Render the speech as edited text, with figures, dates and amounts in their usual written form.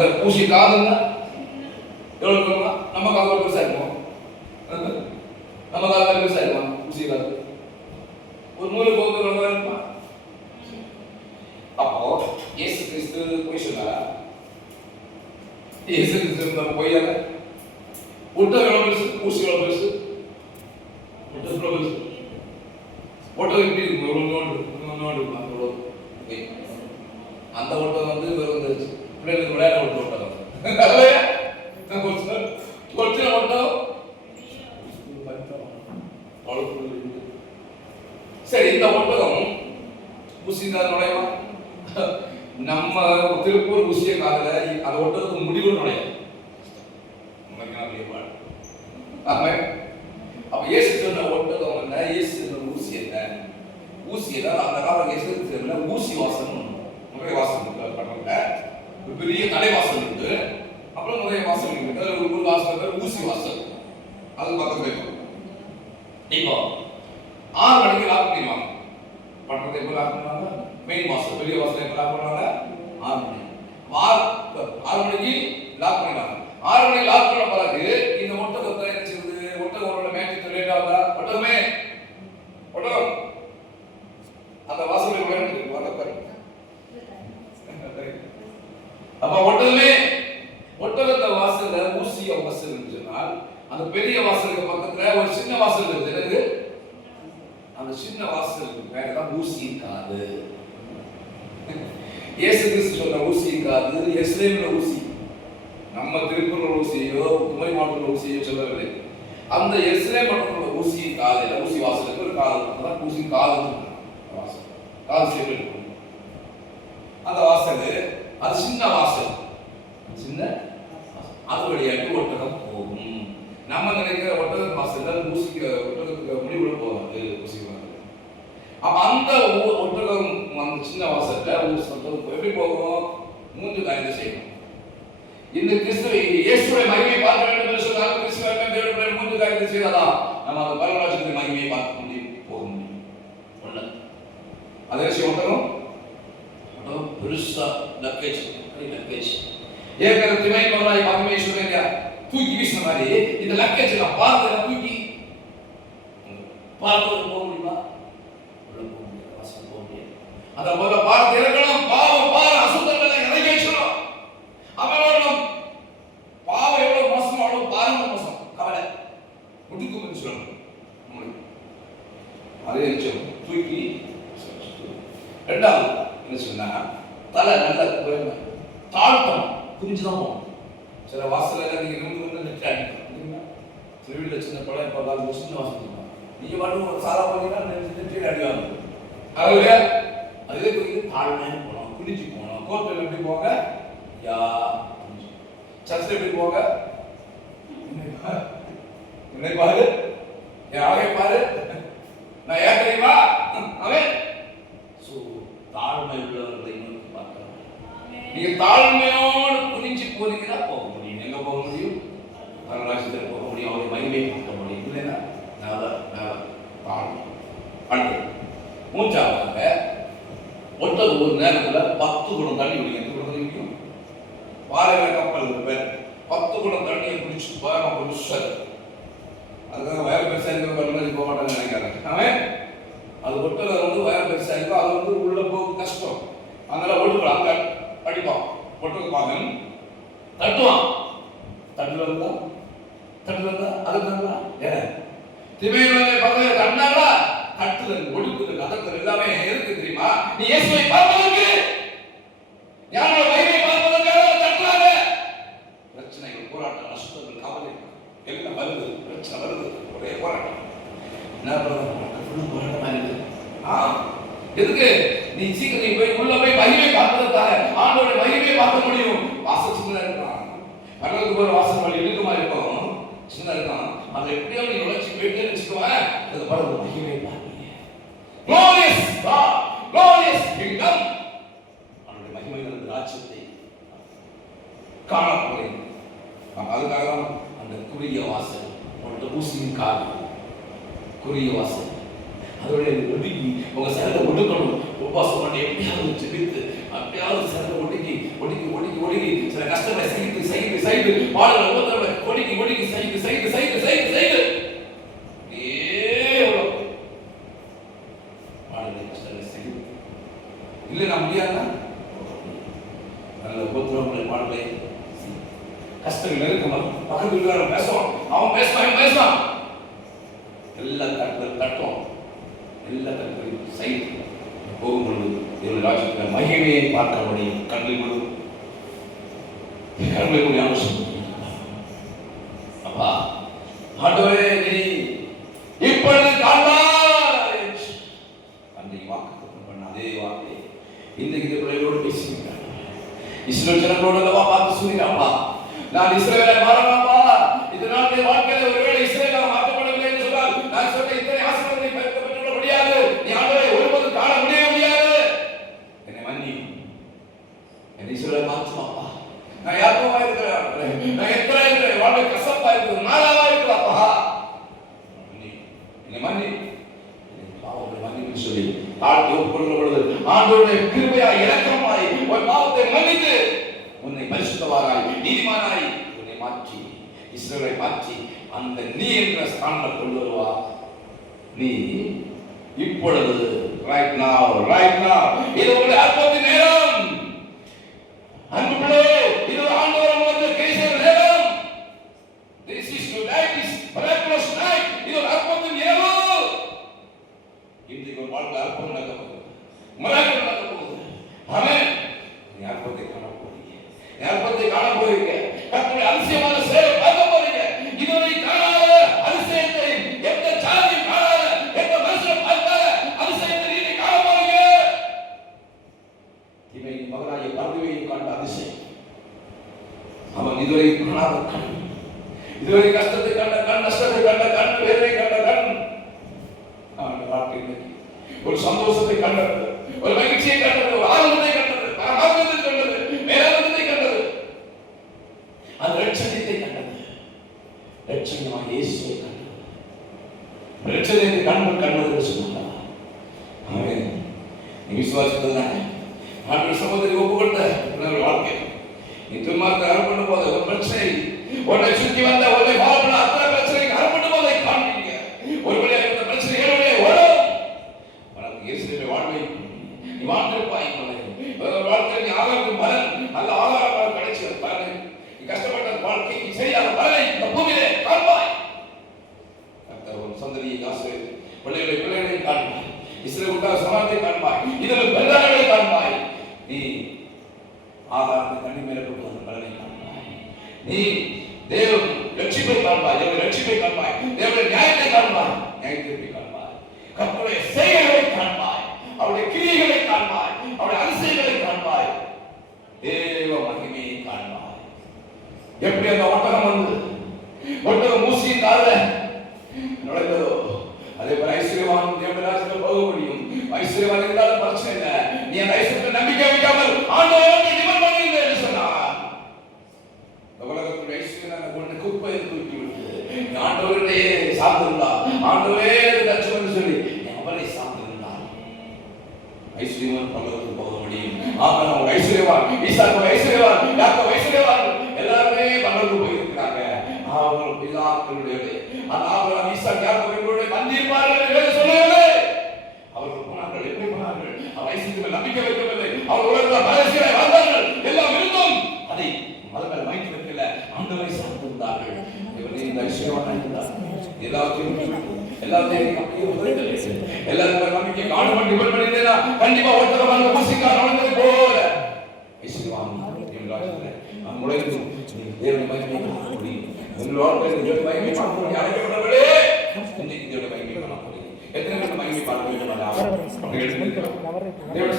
அந்த ஊசி காதுன்னா எவ்வளவு இருக்குமா? நம்ம காது பெருசா இருக்கும், நம்ம காது பெருசா இருக்கும் ஊசி காது. ஒரு நூறு போகுது ரொம்ப இருக்குமா? அப்போ இயேசு கிறிஸ்து போய் சொன்னாரா? இயேசு கிறிஸ்து நம்ம போய்யாங்க ஒட்டகம் எவ்வளவு பெருசு, ஊசி எவ்வளவு பெருசு, ஒட்டகம் எவ்வளவு பெருசு, ஒட்டகம் எப்படி இருக்கும்? எவ்வளவு நோண்டு அந்த ஒட்டகம் வந்து பிள்ளைகளுக்கு விளையாட ஒட்டகம் சரி. இந்த ஒட்டகம் ஊசிதான் நுழைவா? நம்ம திருப்பூர் ஊசிய காதல அந்த ஒட்டகத்துக்கு முடிவு நுழைய. அப்ப இயேசு சொன்ன ஒட்டகம் என்ன, இயேசு சொன்ன ஊசி என்ன? ஊசி தான் அந்த காலம் இயேசு ஊசி வாசல், நுழைய வாசல் பண்றாங்க. ஒரு பெரிய தலைவாசல் இருக்கு, அப்புறம் நுழைய வாசல் இருக்கு. ஒரு வாசல் ஊசி வாசல், அது பக்கத்துல இருக்கும். இப்போ 6 மணிக்கு லாக் பண்ணிடுவாங்க. பட்டணத்தை எப்போ லாக் பண்ணுவாங்க? மெயின் வாசல், பெரிய வாசல் எப்போ லாக் பண்ணுவாங்க? 6 மணி. 6 மணிக்கு லாக் பண்ணிடுவாங்க. 6 மணிக்கு லாக் பண்ண பிறகு இந்த ஒட்டகத்தை என்ன செய்யுது? ஒட்டகோட மேட்ச் லேட் ஆகுதா? ஒட்டகமே ஒட்டகம் அந்த வாசலை விளையாண்டு வர பாருங்க. அப்ப ஒட்டகமே ஒட்டகத்தை வாசல்ல ஊசி வாசல் சொன்னால் அந்த பெரிய வாசலுக்கு பக்கத்துல ஒரு சின்ன வாசல் இருக்குது. என்னது? அந்த சின்ன வாசலுக்கு பேர் தான் ஊசியின் காது. இயேசு கிறிஸ்து சொன்ன ஊசியின் காது எருசலேமில் ஊசி, நம்ம திருப்பூர் ஊசியோ குமரி மாவட்டத்தில் ஊசியோ சொல்லவில்லை. அந்த எருசலேம் மட்டத்தில் ஊசியின் காது, ஊசி வாசலுக்கு ஒரு காது தான் ஊசியின் காது. வாசல் காது சேர்த்து இருக்கும். அந்த வாசல் அது சின்ன வாசல், சின்ன அது வழியாக ஒட்டகம் போகும். நம்ம நினைக்கிற ஒட்டகம் வாசல் ஊசிக்கு ஒட்டகத்துக்கு முடிவுல போகாது, ஊசி வாசல். அப்ப அந்த ஒட்டகம் அந்த சின்ன வாசல்ல எப்படி போகும்? மூன்று காரியத்தை செய்யணும். இந்த கிறிஸ்துவை இயேசுவை மகிமையை பார்க்க வேண்டும் என்று சொன்னால் கிறிஸ்துவை மூன்று காரியத்தை செய்தாதான் நம்ம அந்த பரலோகத்தின் மகிமையை பார்க்க முடியும், போக முடியும். ஒண்ணு அதே ஒட்டகம் பெருசா லக்கேஜ் ஏற்கனவே மகிமையை சொல்றீங்க தூக்கி வீசின மாதிரி இந்த லக்கேஜ் எல்லாம் பார்த்து தூக்கி பார்த்து போக முடியுமா? அத போல பார்த்து இறக்கணும். பாவம் பார அசுத்தங்களை இறங்கி வச்சிடும். அவனோட பாவம் எவ்வளவு மோசம், அவ்வளவு பாருங்க மோசம். கவலை முடுக்கும் சொல்லணும். அதே நிச்சயம் தூக்கி. ரெண்டாவது என்ன சொன்னா தலை நல்ல தாழ்த்தம் புரிஞ்சுதான் போகணும். சில வாசல நீங்க வந்து நெட் அடிக்கணும். திருவிழா சின்ன படம் இப்போ கால சின்ன வாசல் நீங்க மட்டும் சாதா போனீங்கன்னா நெற்றியில் அடிவாங்க. அதுவே அதுவே தாழ்மையாக போனோம், குளிச்சு போனோம். கோர்ட்டில் எப்படி போங்க? யா சர்ச்சில் எப்படி போங்க? என்னை பாரு, என் அழகை பாரு, நான் ஏன் தெரியுமா அவன். தாழ்மை உள்ளவர்களை நோக்கி பார்க்கலாம். நீங்க தாழ்மையோடு குனிஞ்சு போனீங்கன்னா போக முடியும். எங்க போக முடியும்? பரலோகத்தில் போக முடியும், அவருடைய மகிமையை பார்க்க முடியும். இல்லைன்னா தாழ்மை. அடுத்து மூன்றாவதாக ஒட்டகம் ஒரு நேரத்துல 10 குடம் தண்ணி குடிக்கும். எந்த குடம் குடிக்கும்? பாறையில கப்பல் பேர் 10 குடம் தண்ணியை குடிச்சு பாருங்க புதுசாக. அதுக்காக வயல் பெருசா இருக்கிற போக மாட்டாங்கன்னு நினைக்கிறாங்க. அவன் அது ஒட்டகம் வந்து வயல் பெருசா இருக்கும், அது வந்து உள்ள போக கஷ்டம். அதனால ஒட்டுக்கலாம், அங்க அடிப்பான். ஒட்டகம் பாகன் தட்டுவான். தட்டுல இருந்தா அதுக்கு ஏன் திமையிலே பக்கத்துல தட்டினாங்களா? கட்டுதல், ஒடுக்குதல், அதற்குதல் எல்லாமே எதுக்கு தெரியுமா? நீ இயேசுவை பார்ப்பதற்கு, ஞானோட மகிமையை பார்ப்பதற்காக தட்டுறாங்க. பிரச்சனைகள், போராட்டம், நஷ்டங்கள், கவலை எல்லாம் வருது. பிரச்சனை வருது, ஒரே போராட்டம். என்ன போராட்டமா இருக்கு? எதுக்கு? நீ சீக்கிரம் போய் உள்ள போய் மகிமை பார்ப்பதற்காக, ஆண்டோட மகிமையை பார்க்க முடியும். வாசல் சின்னதா இருக்கலாம், பரலோகத்துக்கு போற வாசல் வழி இழுக்குமா இருக்கும், சின்னதா இருக்கும். அதை எப்படியோ நீ உழைச்சி போயிட்டு வச்சுக்குவேன். அது பரவ மகிமை பார்ப்பீங்க. Glorious God, glorious kingdom. அவருடைய மகிமையான ராஜ்யத்தை காண போறீங்க. அதுக்காக அந்த குறுகிய வாசல், உங்களோட ஊசியின் கால் குறுகிய வாசல், அதோடைய ஒடுக்கி உங்க சரத்தை ஒடுக்கணும். உபாசம் பண்ணி எப்படியாவது ஜெபித்து அப்படியாவது சரத்தை ஒடுக்கி ஒடுங்கி ஒடுங்கி ஒடுங்கி சில கஷ்டங்களை செய்து செய்து செய்து பாடுகளை ஒவ்வொருத்தரோட ஒடுங்கி ஒடுங்கி செய்து செய்து செய்து செய்து செய்து பாடுகளை கஷ்டங்களை செய்து இல்லை நான் முடியாதுன்னா நல்ல ஒவ்வொருத்தரோட பாடுகளை கஷ்டங்கள் நெருக்கமாக பக்கத்து வீட்டுக்காரன் பேசுவான், அவன் பேசுவான் எல்லா தட்டும் எல்லா தட்டும் செய்து போகும்பொழுது இவருடைய ராஜ்யத்தில் மகிமையை பார்க்க முடியும். கண்களுக்குள் அவசியம். அப்பா ஆண்டவரே நீ இப்பொழுது காண்பாய் அன்றைக்கு வாக்கு பண்ண அதே வார்த்தை இன்றைக்கு இந்த பிள்ளைகளோடு பேசுகிறார். இஸ்ரவேல் ஜனங்களோடு அல்லவா பார்த்து சொல்கிறாப்பா, நான் இஸ்ரவேலை மாறலாமா? இதனால் என் வாழ்க்கையில ஒருவேளை இஸ்ரவேலை மாற்றப்படவில்லை என்று சொன்னால் நான் சொன்ன இத்தனை ஆசீர்வாதங்களை பெற்றுவிட முடியாது. நீ ஆண்டவரை ஒருபோதும் காண முடியாது. என்னை மன்னி, என்னை இஸ்ரவேலை மாற்றுமாப்பா. நான் யாருமா இருக்கிறேன், நான் எத்தனை இருக்கிறேன், வாழ்க்கை கசப்பா இருக்குது, நாளாவா இருக்கிறாப்பா. என்னை மன்னி, பாவங்களை மன்னிப்பு சொல்லி தாழ்த்தி ஒப்புக்கொள்கிற பொழுது ஆண்டவருடைய கிருபையாய் இரக்கமாய் ஒரு பாவத்தை மன்னித்து உன்னை பரிசுத்தவாராய் நீதிமானாய் உன்னை மாற்றி இஸ்ரவேலை மாற்றி அந்த நீ என்ற ஸ்தானத்தில் கொண்டு வருவா. நீ இப்பொழுது ரைட் now இது உங்களுடைய அற்புத நேரம். அன்பு பிள்ளையே, இது ஆண்டவர் உங்களுக்கு கிருபை நேரம். This is tonight is miraculous night. இது ஒரு அற்புத இரவு. இன்றைக்கு ஒரு வாழ்க்கை அற்புதம் நடக்க போகுது, மிராக்கிள் நடக்க போகுது. ஆமென். நீ அற்புதத்தை காண போறீங்க, அற்புதத்தை காண போறீங்க, கர்த்தருடைய அதிசயமான சேவை பார்க்க போறீங்க. இதுவரை காணாத அதிசயத்தை எந்த சாதியும் காணாத, எந்த மனுஷனும் பார்க்காத அதிசயத்தை நீ காண போறீங்க. இவை மகனாகிய பரதுவையை காண்ட அதிசயம். அவன் இதுவரை காணாத கண், இதுவரை கஷ்டத்தை கண்ட கண், நஷ்டத்தை கண்ட கண், வேதனை கண்ட கண், அவன் வாழ்க்கையில் ஒரு சந்தோஷத்தை கண்டது, ஒரு மகிழ்ச்சியை கண்டது, ஒரு ஆனந்தத்தை கண்டது, ஆனந்தத்தை கண்டது, மேலானந்தத்தை கண்டது, அந்த ரட்சணியத்தை கண்டது, ரட்சணியமாக இயேசுவை கண்டது, ரட்சணியத்தை கண்டது சொன்னாங்க. ஆமென். நீ விசுவாசித்ததுனால ஆண்டவர் சமூகத்தை ஒப்பு கொடுத்த வாழ்க்கை நீ துன்மார்க்கத்தை அறுப்படும் போது ஒரு பிரச்சனை உன்னை சுற்றி வந்த உன்னை வாழ்க்கை அத்தனை பிரச்சனை அறுப்படும் போதை காண்பீங்க. ஒருவரை அந்த பிரச்சனைகளுடைய ஓடும் உனக்கு இயேசுவை வாழ்வை நீ வாழ்ந்திருப்பாய். வாழ்க்கை நீ ஆகாரம் பலன் நல்ல ஆகாரம் கிடைச்சது பலன், நீ கஷ்டப்பட்ட வாழ்க்கைக்கு சரியான பலனை இந்த பூமியிலே காண்பாய். கர்த்தர் உன் சந்ததியை ஆசீர்வதித்து பிள்ளைகளை காண்பாய், இஸ்ரவேலுக்காக சமாதானத்தை காண்பாய், இதில் பெருநாளை காண்பாய். நீ ஆகாரத்தை கண்ணி மேலே போட்டு வந்த பலனை காண்பாய். நீ தேவ ரட்சிப்பை காண்பாய், தேவ ரட்சிப்பை காண்பாய், தேவனுடைய நியாயத்தை காண்பாய், நியாயத்தை காண்பாய், கர்த்தருடைய செயல்களை காண்பாய், அவருடைய கிரியைகளை காண்பாய், அவருடைய அதிசயங்களை காண்பாய், தேவ மகிமையை காண்பாய். எப்படி அந்த ஒட்டகம் வந்து ஒட்டகம் மூசியின் காலில் நுழைந்ததோ அதே போல ஐஸ்வர்யவான் தேவனுடைய ராஜ்யத்தில் போக முடியும். ஐஸ்வர்யவான் இருந்தாலும் பிரச்சனை இல்லை, நீ அந்த ஐஸ்வர்யத்தை நம்பிக்கை வைக்காமல் ஆண்டவரை டிபெண்ட் பண்ணி என்று சொன்னார். இந்த உலகத்துடைய ஐஸ்வர்யம் ஒன்று குப்பை தூக்கி விட்டு ஆண்டவருடைய சார்ந்திருந்தார், ஆண்டவரே தச்சு என்று சொல்லி அவரை சார்ந்திருந்தார். ஐஸ்வர்யவான் பரலோகத்துக்கு போக முடியும். ஆபிரகாம் ஒரு ஐஸ்வர்யவான், ஈசாக்கு ஒரு ஐஸ்வர்யவான், யாக்கோபு ஐஸ்வர்யவான், எல்லாருமே பரலோகத்துக்கு போயிருக்காங்க. அவங்க பிதாக்களுடைய அந்த ஆபிரகாம், ஈசாக்கு, யாக்கோபுடைய மந்திரிமார்கள் என்று சொல்லவில்லை. அவர்கள் போனார்கள், எப்படி போனார்கள்? அவர் ஐஸ்வர்யத்தில் நம்பிக்கை வைக்கவில்லை. அவர் உலகத்தில் பரதேசிகளாய் வாழ்ந்தார்கள். எல்லாம் இருந்தும் அதை மதங்கள் மைத்து வைக்கல, ஆண்டவரை சார்ந்திருந்தார்கள். இவர்கள் இந்த ஐஸ்வர்யவானாக இருந்தார். எல்லாத்தையும் எல்லாத்தையும் எல்லாரும் நம்பிக்கை காணும் டிபெண்ட் பண்ணிட்டேனா கண்டிப்பா ஒருத்தர் வந்து மூசிக்கா நடந்தது போல ஐஸ்வர்யவான் நாம் முளைக்கும் தேவனை மகிமை காண முடியும். உங்களோட தேவனை மகிமை காண முடியும். அழைக்கப்பட்டவர்களே இன்னைக்கு தேவனை மகிமை காண முடியும். எத்தனை பேர் மகிமை பார்க்க வேண்டும்? தேவனை